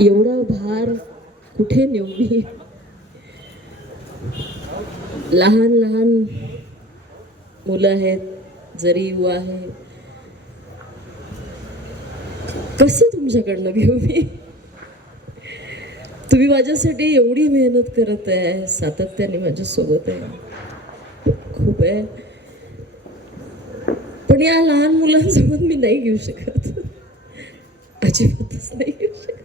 एवढा भार कुठे नेऊ मी? लहान लहान मुलं आहेत, जरी युवा आहे, कसं तुमच्याकडनं घेऊ मी? तुम्ही माझ्यासाठी एवढी मेहनत करत आहे, सातत्याने माझ्यासोबत आहे, खूप आहे. पण या लहान मुलांसोबत मी नाही घेऊ शकत, अजिबातच नाही घेऊ शकत.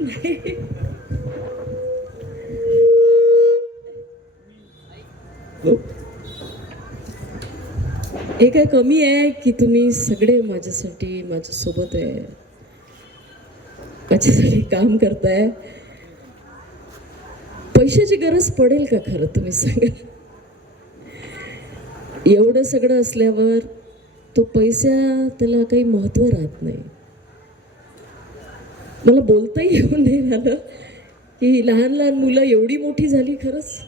नाही. हे काय कमी आहे की तुम्ही सगळे माझ्यासाठी माझ्यासोबत आहे, माझ्यासाठी काम करताय? पैशाची गरज पडेल का खरं, तुम्ही सांगा? एवढं सगळं असल्यावर तो पैसा त्याला काही महत्व राहत नाही. मला बोलताही येऊन नाही राहिलं की लहान लहान मुलं एवढी मोठी झाली, खरंच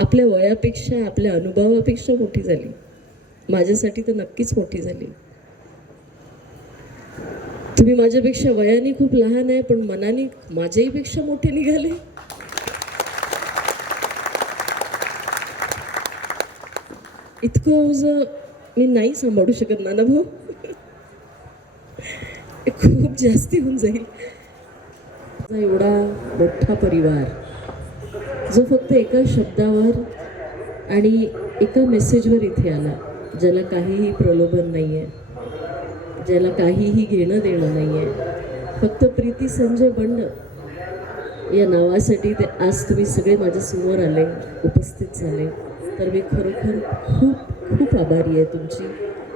आपल्या वयापेक्षा आपल्या अनुभवापेक्षा मोठी झाली. माझ्यासाठी तर नक्कीच मोठी झाली. तुम्ही माझ्यापेक्षा वयाने खूप लहान आहे, पण मनाने माझ्याही पेक्षा मोठे निघाले. इतकं मी नाही सांभाळू शकत नाना भाऊ, खूप जास्ती होऊन जाईल. एवढा मोठा परिवार जो फक्त एका शब्दावर आणि एका मेसेजवर इथे आला, ज्याला काहीही प्रलोभन नाही आहे, ज्याला काहीही घेणं देणं नाही आहे, फक्त प्रीती संजय बंड या नावासाठी ते आज तुम्ही सगळे माझ्यासमोर आले, उपस्थित झाले, तर मी खरोखर खूप खूप आभारी आहे तुमची.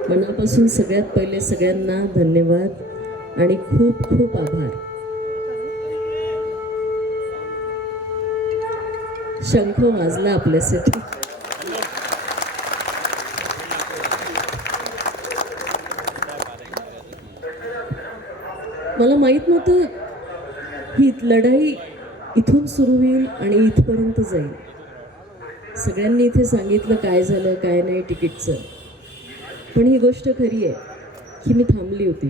मनापासून सगळ्यात पहिले सगळ्यांना धन्यवाद आणि खूप खूप आभार. शंख वाजला आपल्यासाठी. मला माहीत नव्हतं ही लढाई इथून सुरू होईल आणि इथपर्यंत जाईल. सगळ्यांनी इथे सांगितलं काय झालं काय नाही तिकीटचं, पण ही गोष्ट खरी आहे की मी थांबली होती.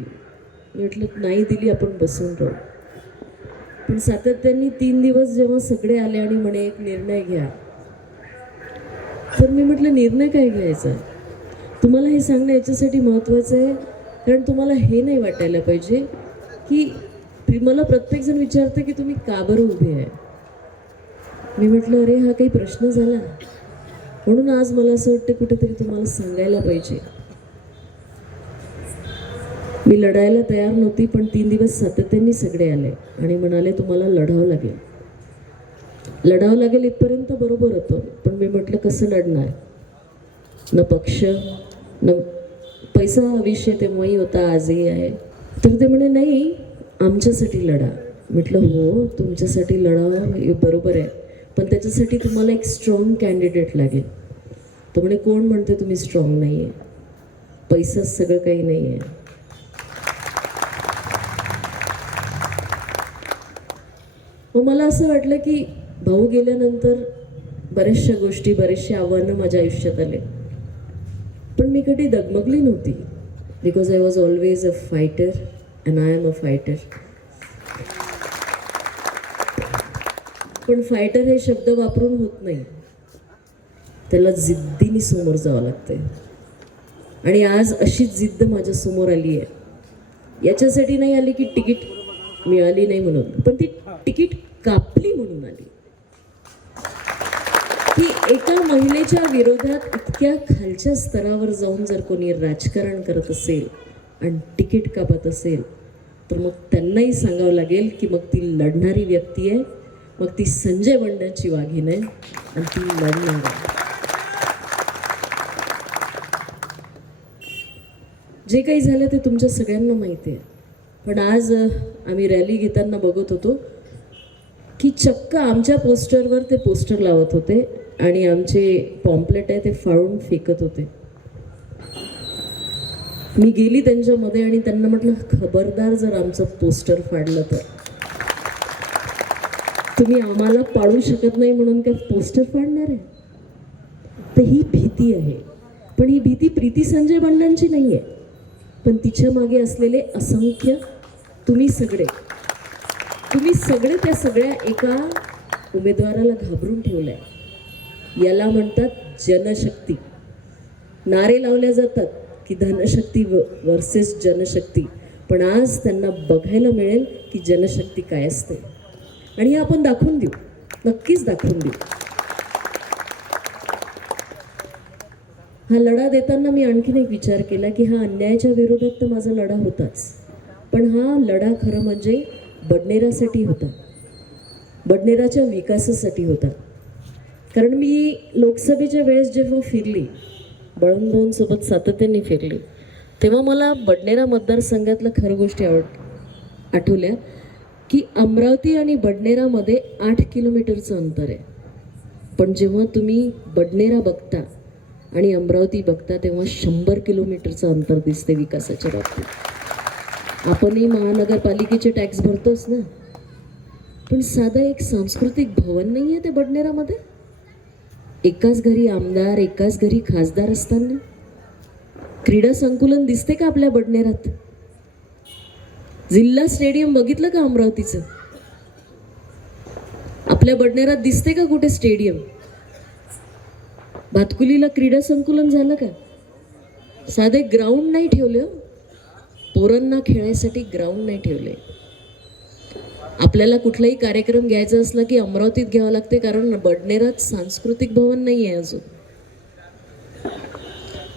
मी म्हटलं नाही दिली आपण बसून राहू. पण सातत्याने 3 दिवस जेव्हा सगळे आले आणि म्हणे एक निर्णय घ्या, तर मी म्हटलं निर्णय काय घ्यायचा? तुम्हाला हे सांगणं याच्यासाठी महत्त्वाचं आहे कारण तुम्हाला हे नाही वाटायला पाहिजे की मला प्रत्येकजण विचारतं की तुम्ही का बरं उभे आहे. मी म्हटलं अरे हा काही प्रश्न झाला, म्हणून आज मला असं वाटतं कुठेतरी तुम्हाला सांगायला पाहिजे. मी लढायला तयार नव्हती, पण 3 दिवस सातत्याने सगळे आले आणि म्हणाले तुम्हाला लढावं लागेल. लढावं लागेल इथपर्यंत बरोबर होतं, पण मी म्हटलं कसं लढणार? न पक्ष न पैसा हा विषय तेव्हाही होता, आजही आहे. तर ते म्हणे नाही आमच्यासाठी लढा. म्हटलं हो तुमच्यासाठी लढावं हे बरोबर आहे, पण त्याच्यासाठी तुम्हाला एक स्ट्रॉंग कॅन्डिडेट लागेल. तो म्हणे कोण म्हणते तुम्ही स्ट्रॉंग नाही आहे? पैसाच सगळं काही नाही आहे. मग मला असं वाटलं की भाऊ गेल्यानंतर बऱ्याचशा गोष्टी बरेचसे आव्हानं माझ्या आयुष्यात आले, पण मी कधी डगमगली नव्हती. Because I was always a fighter and I am a fighter. पण फायटर हे शब्द वापरून होत नाही, त्याला जिद्दीने समोर जावं लागतंय. आणि आज अशीच जिद्द माझ्या समोर आली आहे. याच्यासाठी नाही आली की तिकीट मिळाली नाही म्हणून, पण ती तिकीट कापली म्हणून आली. की एका महिलेच्या विरोधात इतक्या खालच्या स्तरावर जाऊन जर कोणी राजकारण करत असेल आणि तिकीट कापत असेल, तर मग त्यांनाही सांगावं लागेल की मग ती लढणारी व्यक्ती आहे, मग ती संजय बंडाची वाघीण आहे आणि ती लढणार आहे. जे काही झालं ते तुमच्या सगळ्यांना माहिती आहे. पण आज आम्ही रॅली घेताना बघत होतो की चक्क आमच्या पोस्टरवर ते पोस्टर लावत होते आणि आमचे पॉम्पलेट आहे ते फाडून फेकत होते. मी गेली त्यांच्यामध्ये आणि त्यांना म्हटलं खबरदार जर आमचं पोस्टर फाडलं तर तुम्ही आम्हाला पाडू शकत नाही म्हणून काय पोस्टर फाडणार आहे? तर ही भीती आहे. पण ही भीती प्रीती संजय बंडांची नाही आहे, पण तिच्या मागे असलेले असंख्य तुम्ही सगळे तुम्ही सगळे त्या सगळ्या एका उमेदवाराला घाबरून ठेवलंय. याला म्हणतात जनशक्ती. नारे लावले जातात की धनशक्ती वर्सेस जनशक्ती, पण आज त्यांना बघायला मिळेल की जनशक्ती काय असते. आणि हे आपण दाखवून देऊ, नक्कीच दाखवून देऊ. हा लढा देताना मी आणखीन एक विचार केला की हा अन्यायाच्या विरोधात तर माझा लढा होताच, पण हा लढा खरं म्हणजे बडनेरासाठी होता, बडनेराच्या विकासासाठी होता. कारण मी लोकसभेच्या वेळेस जेव्हा फिरली, बळवंतभाऊंसोबत सातत्याने फिरली, तेव्हा मला बडनेरा मतदारसंघातल्या खरं गोष्टी आठवल्या की अमरावती आणि बडनेरामध्ये 8 किलोमीटरचं अंतर आहे. पण जेव्हा तुम्ही बडनेरा बघता आणि अमरावती बघता तेव्हा 100 किलोमीटरचं अंतर दिसते विकासाच्या बाबतीत. आपणही महानगरपालिकेचे टॅक्स भरतोच ना, पण साधं एक सांस्कृतिक भवन नाही आहे त्या बडनेरामध्ये. एकाच घरी आमदार, एकाच घरी खासदार असताना क्रीडा संकुलन दिसते का आपल्या बडनेरात? जिल्हा स्टेडियम बघितलं का अमरावतीचं? आपल्या बडनेरात दिसते का कुठे स्टेडियम? भातकुलीला क्रीडा संकुलन झालं का? साधे ग्राउंड नाही ठेवले, पोरांना खेळायसाठी ग्राउंड नाही ठेवले. आपल्याला कुठलाही कार्यक्रम घ्यायचा असला की अमरावतीत घ्यावं लागते, कारण बडनेरात सांस्कृतिक भवन नाही आहे अजून.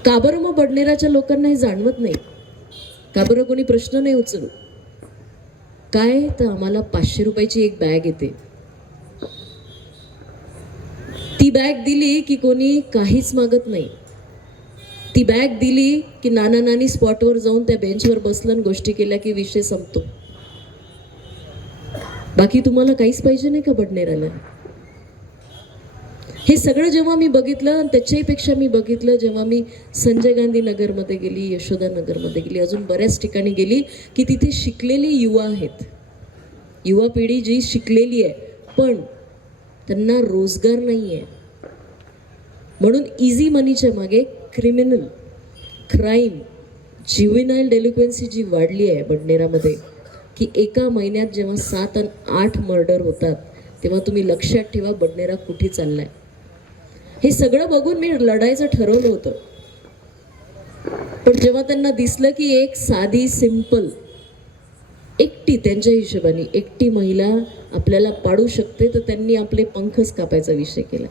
का बरं मग बडनेराच्या लोकांना हे जाणवत नाही? का बरं कोणी प्रश्न नाही उचलू? काय तर आम्हाला 500 रुपयाची एक बॅग येते, ती बॅग दिली की कोणी काहीच मागत नाही. ती बॅग दिली की नाना नानी स्पॉटवर जाऊन त्या बेंचवर बसलं आणि गोष्टी केल्या की विषय संपतो. बाकी तुम्हाला काहीच पाहिजे नाही का बडनेराला? हे सगळं जेव्हा मी बघितलं, आणि त्याच्याही पेक्षा मी बघितलं जेव्हा मी संजय गांधी नगरमध्ये गेली, यशोदा नगरमध्ये गेली, अजून बऱ्याच ठिकाणी गेली की तिथे शिकलेली युवा आहेत, युवा पिढी जी शिकलेली आहे, पण त्यांना रोजगार नाही आहे. म्हणून इझी मनीच्या मागे क्रिमिनल क्राईम, ज्युव्हेनाईल डेलिक्वेन्सी जी वाढली आहे बडनेरामध्ये, की एका महिन्यात जेव्हा 7 आणि 8 मर्डर होतात, तेव्हा तुम्ही लक्षात ठेवा बडनेरा कुठे चाललाय. हे सगळं बघून मी लढायचं ठरवलं होतं, पण जेव्हा त्यांना दिसलं की एक साधी सिंपल एकटी, त्यांच्या हिशोबाने एकटी महिला आपल्याला पाडू शकते, तर त्यांनी आपले पंखच कापायचा विषय केला.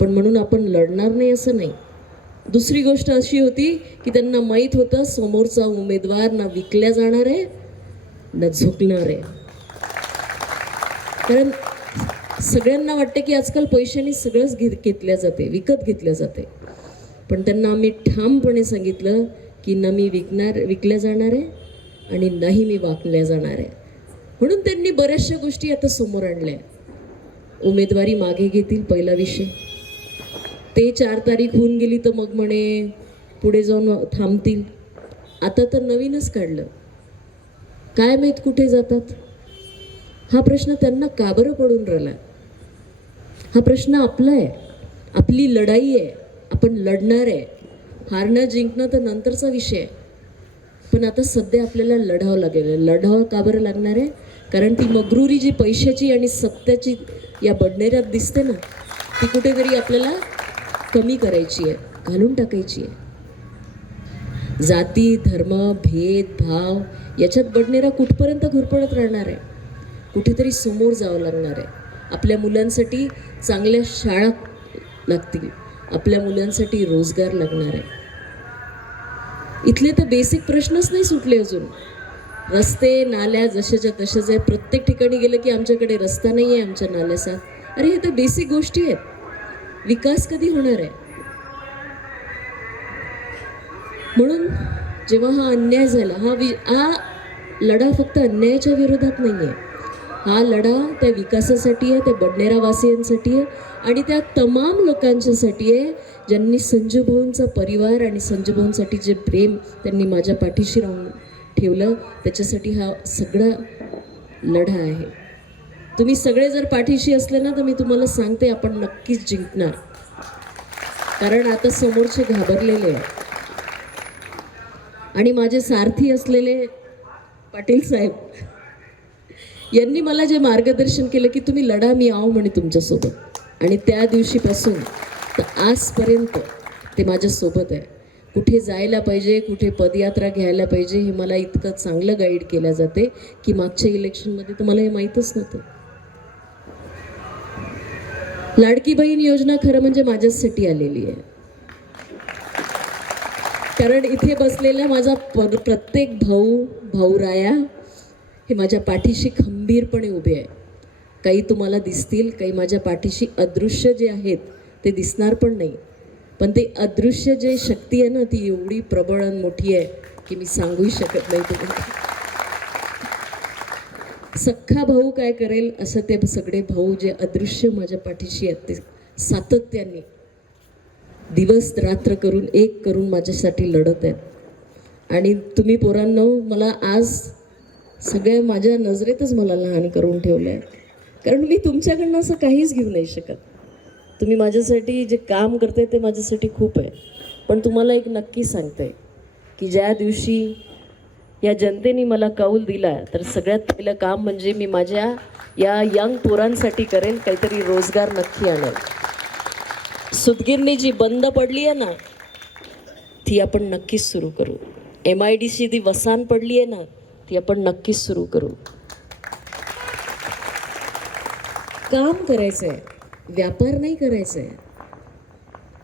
पण म्हणून आपण लढणार नाही असं नाही. दुसरी गोष्ट अशी होती की त्यांना माहीत होतं समोरचा उमेदवार ना विकल्या जाणार आहे ना झुकणार आहे. कारण सगळ्यांना वाटते की आजकाल पैशाने सगळंच घेतल्या जाते, विकत घेतल्या जाते. पण त्यांना आम्ही ठामपणे सांगितलं की ना मी विकल्या जाणार आहे आणि नाही मी वाकल्या जाणार आहे. म्हणून त्यांनी बऱ्याचशा गोष्टी आता समोर आणल्या. उमेदवारी मागे घेतील, पहिला विषय. ते 4 तारीख होऊन गेली तर मग म्हणे पुढे जाऊन थांबतील. आता तर नवीनच काढलं, काय माहीत कुठे जातात. हा प्रश्न त्यांना का बरं पडून राहिला? हा प्रश्न आपला आहे, आपली लढाई आहे, आपण लढणार आहे. हारणं जिंकणं तर नंतरचा विषय आहे, पण आता सध्या आपल्याला लढावं लागेल. लढावं का बरं लागणार आहे? कारण ती मगरुरी जी पैशाची आणि सत्याची या बडनेऱ्यात दिसते ना, ती कुठेतरी आपल्याला कमी करायची आहे, घालून टाकायची आहे. जाती, धर्म, भेद भाव याच्यात बडनेरा कुठपर्यंत घुरपडत राहणार आहे? कुठेतरी समोर जावं लागणार आहे. आपल्या मुलांसाठी चांगल्या शाळा लागतील, आपल्या मुलांसाठी रोजगार लागणार आहे. इथले तर बेसिक प्रश्नच नाही सुटले अजून. रस्ते नाल्या जशाच्या तशाच आहे. प्रत्येक ठिकाणी गेलं की आमच्याकडे रस्ता नाही आहे, आमच्या नाल्याचा. अरे हे तर बेसिक गोष्टी आहेत. विकास कधी होणार आहे? म्हणून जेव्हा हा अन्याय झाला, हा लढा फक्त अन्यायाच्या विरोधात नाही आहे. हा लढा त्या विकासासाठी आहे, त्या बडनेरावासियांसाठी आहे आणि त्या तमाम लोकांच्यासाठी आहे ज्यांनी संजू भाऊंचा परिवार आणि संजू भाऊंसाठी जे प्रेम त्यांनी माझ्या पाठीशी राहून ठेवलं, त्याच्यासाठी हा सगळा लढा आहे. तुम्ही सगळे जर पाठीशी असले ना, तर मी तुम्हाला सांगते आपण नक्कीच जिंकणार. कारण आता समोरचे घाबरलेले आहे. आणि माझे सारथी असलेले पाटील साहेब, यांनी मला जे मार्गदर्शन केलं की तुम्ही लढा, मी आहो म्हणे तुमच्यासोबत. आणि त्या दिवशीपासून तर आजपर्यंत ते माझ्यासोबत आहे. कुठे जायला पाहिजे, कुठे पदयात्रा घ्यायला पाहिजे, हे मला इतकं चांगलं गाईड केलं जाते की मागच्या इलेक्शनमध्ये तर मला हे माहीतच नव्हतं. लाडकी बहीण योजना खरं म्हणजे माझ्यासाठी आलेली आहे. कारण इथे बसलेला माझा प्रत्येक भाऊराया हे माझ्या पाठीशी खंबीरपणे उभे आहे. काही तुम्हाला दिसतील, काही माझ्या पाठीशी अदृश्य जे आहेत ते दिसणार पण नाही, पण ते अदृश्य जे शक्ती आहे ना, ती एवढी प्रबळ आणि मोठी आहे की मी सांगूही शकत नाही तुम्हाला. सख्खा भाऊ काय करेल असं ते सगळे भाऊ जे अदृश्य माझ्या पाठीशी आहेत ते सातत्याने दिवस रात्र करून एक करून माझ्यासाठी लढत आहेत. आणि तुम्ही पोरांनो, मला आज सगळ्या माझ्या नजरेतच मला लहान करून ठेवलं आहे. कारण मी तुमच्याकडनं असं काहीच घेऊ नाही शकत. तुम्ही माझ्यासाठी जे काम करताय ते माझ्यासाठी खूप आहे. पण तुम्हाला एक नक्की सांगते की ज्या दिवशी या जनतेने मला कौल दिला तर सगळ्यात पहिलं काम म्हणजे मी माझ्या या यंग पोरांसाठी करेल, काहीतरी रोजगार नक्की आणेल. सुतगिरणी जी बंद पडली आहे ना, ती आपण नक्कीच सुरू करू. MIDC ती वसान पडली आहे ना, ती आपण नक्कीच सुरू करू. काम करायचं आहे, व्यापार नाही करायचं आहे.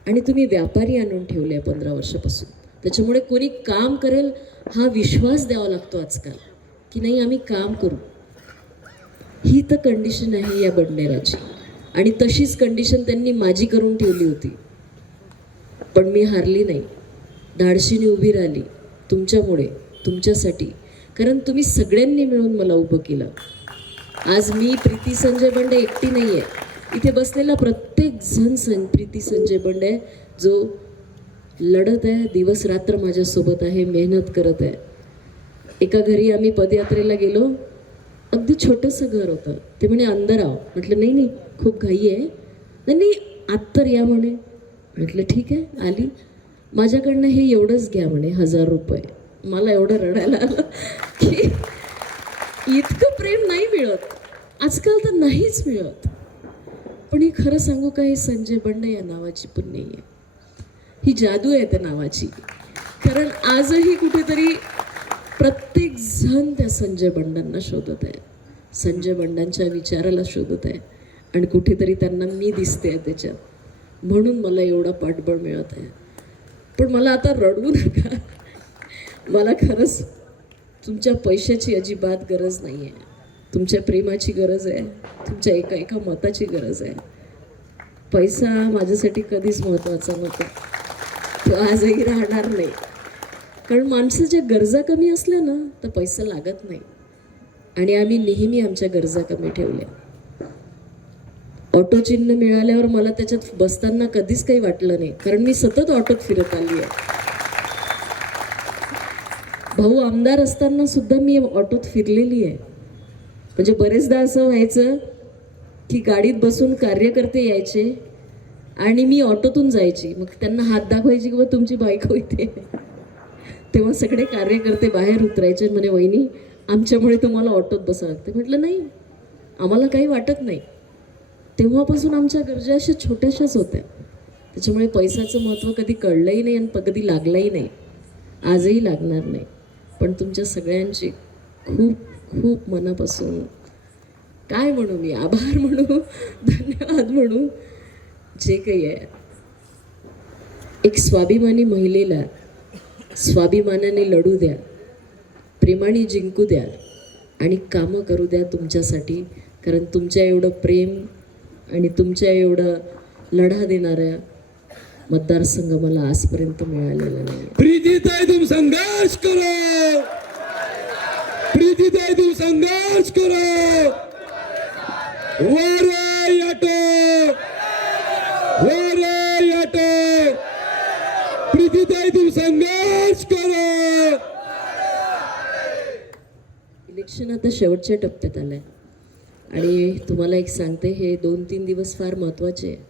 आणि तुम्ही व्यापारी आणून ठेवले 15 वर्षापासून. त्याच्यामुळे कोणी काम करेल हा विश्वास द्यावा लागतो आजकाल की नाही आम्ही काम करू. ही तर कंडिशन आहे या बडनेराची. आणि तशीच कंडिशन त्यांनी माझी करून ठेवली होती. पण मी हारली नाही, धाडशीने उभी राहिली तुमच्यामुळे, तुमच्यासाठी. कारण तुम्ही सगळ्यांनी मिळून मला उभं केलं. आज मी प्रीती संजय बंडे एकटी नाही आहे. इथे बसलेला प्रत्येक जण प्रीती संजय बंडे जो लढत आहे, दिवस रात्र माझ्यासोबत आहे, मेहनत करत आहे. एका घरी आम्ही पदयात्रेला गेलो, अगदी छोटंसं घर होतं. ते म्हणे अंदर आव. म्हटलं नाही नाही खूप घाई आहे. नाही नाही आत तर या म्हणे. म्हटलं ठीक आहे. आली. माझ्याकडनं हे एवढंच घ्या म्हणे 1000 रुपये. मला एवढं रडायला आलं की इतकं प्रेम नाही मिळत आजकाल, तर नाहीच मिळत. पण ही खरं सांगू का, हे संजय बंडे या नावाची पण नाही आहे, ही जादू आहे त्या नावाची. कारण आजही कुठेतरी प्रत्येक जण त्या संजय बंडांना शोधत आहे, संजय बंडांच्या विचाराला शोधत आहे. आणि कुठेतरी त्यांना मी दिसते त्याच्यात, म्हणून मला एवढा पाठबळ मिळत आहे. पण मला आता रडवू नका. मला खरंच तुमच्या पैशाची अजिबात गरज नाही आहे. तुमच्या प्रेमाची गरज आहे, तुमच्या एका एका मताची गरज आहे. पैसा माझ्यासाठी कधीच महत्त्वाचा नव्हता, तो आजही राहणार नाही. कारण माणसाच्या गरजा कमी असल्या ना तर पैसा लागत नाही. आणि आम्ही नेहमी आमच्या गरजा कमी ठेवल्या. ऑटो चिन्ह मिळाल्यावर मला त्याच्यात बसताना कधीच काही वाटलं नाही, कारण मी सतत ऑटोत फिरत आली आहे. भाऊ आमदार असताना सुद्धा मी ऑटोत फिरलेली आहे. म्हणजे बरेचदा असं व्हायचं की गाडीत बसून कार्यकर्ते यायचे आणि मी ऑटोतून जायची. मग त्यांना हात दाखवायची की बा तुमची बायको इथे. तेव्हा सगळे कार्यकर्ते बाहेर उतरायचे, म्हणे वहिनी आमच्यामुळे तुम्हाला ऑटोत बसावं लागतं. म्हटलं नाही, आम्हाला काही वाटत नाही. तेव्हापासून आमच्या गरजा अशा छोट्याशाच होत्या. त्याच्यामुळे पैशाचं महत्त्व कधी कळलंही नाही आणि कधी लागलंही नाही, आजही लागणार नाही. पण तुमच्या सगळ्यांची खूप खूप मनापासून काय म्हणू मी, आभार म्हणू, धन्यवाद म्हणू, जे काही आहे. एक स्वाभिमानी महिलेला स्वाभिमानाने लढू द्या, प्रेमाने जिंकू द्या आणि कामं करू द्या तुमच्यासाठी. कारण तुमच्या एवढं प्रेम आणि तुमच्या एवढं लढा देणाऱ्या मतदारसंघ मला आजपर्यंत मिळालेला नाही. प्रीतीताई तुम संघर्ष करो, प्रीतीताई तुम संघर्ष करो. वरे ऑटो, वरे ऑटो, प्रीतीताई तुम संघर्ष करो. इलेक्शन आता शेवटच्या टप्प्यात आलंय आणि तुम्हाला एक सांगते, हे 2-3 दिवस फार महत्त्वाचे आहे.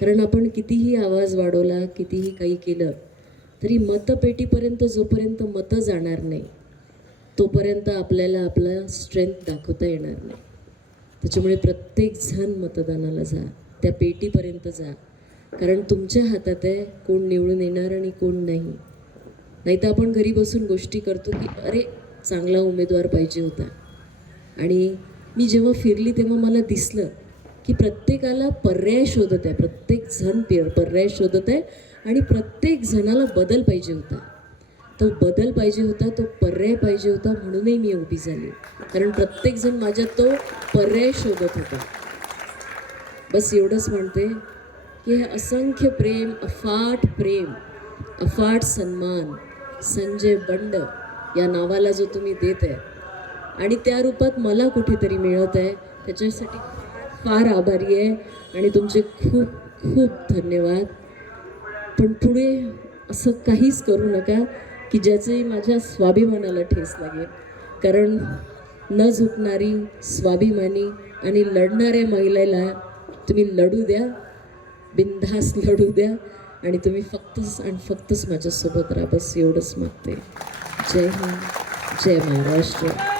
कारण आपण कितीही आवाज वाढवला, कितीही काही केलं तरी मतपेटीपर्यंत जोपर्यंत मतं जाणार नाही तोपर्यंत आपल्याला आपला स्ट्रेंथ दाखवता येणार नाही. त्याच्यामुळे प्रत्येकजण मतदानाला जा, त्या पेटीपर्यंत जा, कारण तुमच्या हातात आहे कोण निवडून येणार आणि कोण नाही. नाही तर आपण घरी बसून गोष्टी करतो की अरे चांगला उमेदवार पाहिजे होता. आणि मी जेव्हा फिरली तेव्हा मला दिसलं की प्रत्येकाला पर्याय शोधत आहे, प्रत्येकजण पर्याय शोधत आहे आणि प्रत्येक जणाला बदल पाहिजे होता. तो बदल पाहिजे होता, तो पर्याय पाहिजे होता, म्हणूनही मी उभी झाली. कारण प्रत्येकजण माझ्यात तो पर्याय शोधत होता. बस एवढंच म्हणते की हे असंख्य प्रेम, अफाट सन्मान संजय बंड या नावाला जो तुम्ही देत आहे आणि त्या रूपात मला कुठेतरी मिळत आहे, त्याच्यासाठी फार आभारी आहे आणि तुमचे खूप खूप धन्यवाद. पण पुढे असं काहीच करू नका की ज्याचे माझ्या स्वाभिमानाला ठेस लागेल. कारण न झुकणारी, स्वाभिमानी आणि लढणाऱ्या महिलेला तुम्ही लढू द्या, बिनधास्त लढू द्या आणि तुम्ही फक्तच आणि फक्तच माझ्यासोबत राहा. बस एवढंच मागते. जय हिंद, जय महाराष्ट्र.